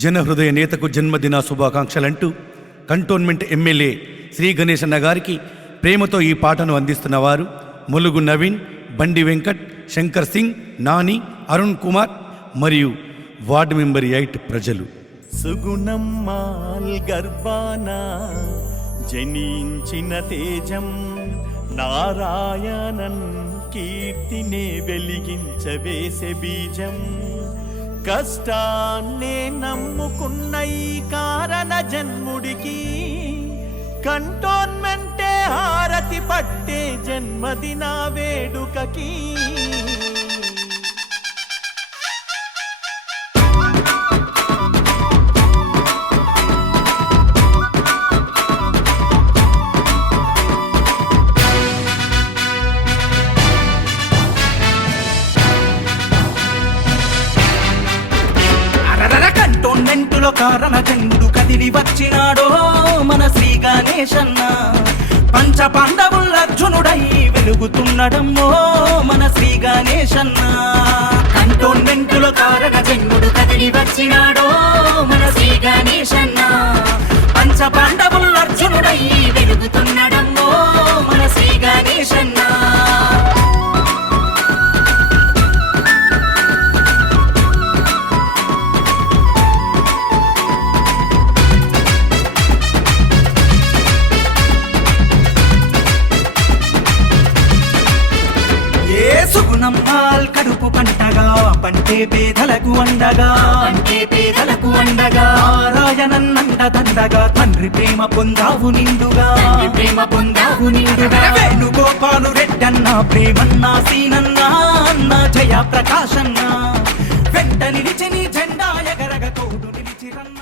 జనహృదయ నేతకు జన్మదిన శుభాకాంక్షలంటూ cantonment MLA Shri గణేశన్న గారికి ప్రేమతో ఈ పాటను అందిస్తున్నవారు ములుగు నవీన్, బండి వెంకట్, శంకర్ సింగ్, నాని, అరుణ్ కుమార్ మరియు వార్డు మెంబర్ 8 ప్రజలు. సుగుణమ్మాల్ గర్భాన జనించిన తేజం నారాయణన్ కీర్తినే వెలిగించవేసే బీజం. కష్టాన్నే నమ్ముకున్న ఈ కారణ జన్ముడికి కంటోన్మెంటే హారతి పట్టే జన్మదిన వేడుకకి. కంటోన్మెంటులో కారణ జన్ముడు కదిలి వచ్చినాడో మన శ్రీ గణేశన్న. పంచ పాండవుల అర్జునుడై వెలుగుతున్నడమ్మో మన శ్రీ గణేశన్న. కంటోన్మెంటులో కారణ జన్ముడు కదిలి వచ్చినాడో మన శ్రీ గణేశన్న. పంచ పాండవుల అర్జునుడై వెలుగుతున్నడమ్మో మన శ్రీ గణేశన్న. సుగుణమ్మాల్ కడుపు పంటగా పంటే పేదలకు అండగా, పంటే పేదలకు అండగా. నారాయణన్నండ దండగా తండ్రి ప్రేమ పొందావు నిండుగా, ప్రేమ పొందావు నిండుగా. వేణుగోపాలు రెడ్డన్న ప్రేమన్న సీనన్న అన్న జయ ప్రకాశన్న వెంట నిలిచి నీ జెండా ఎగరగ తోడు నిలిచిరన్న.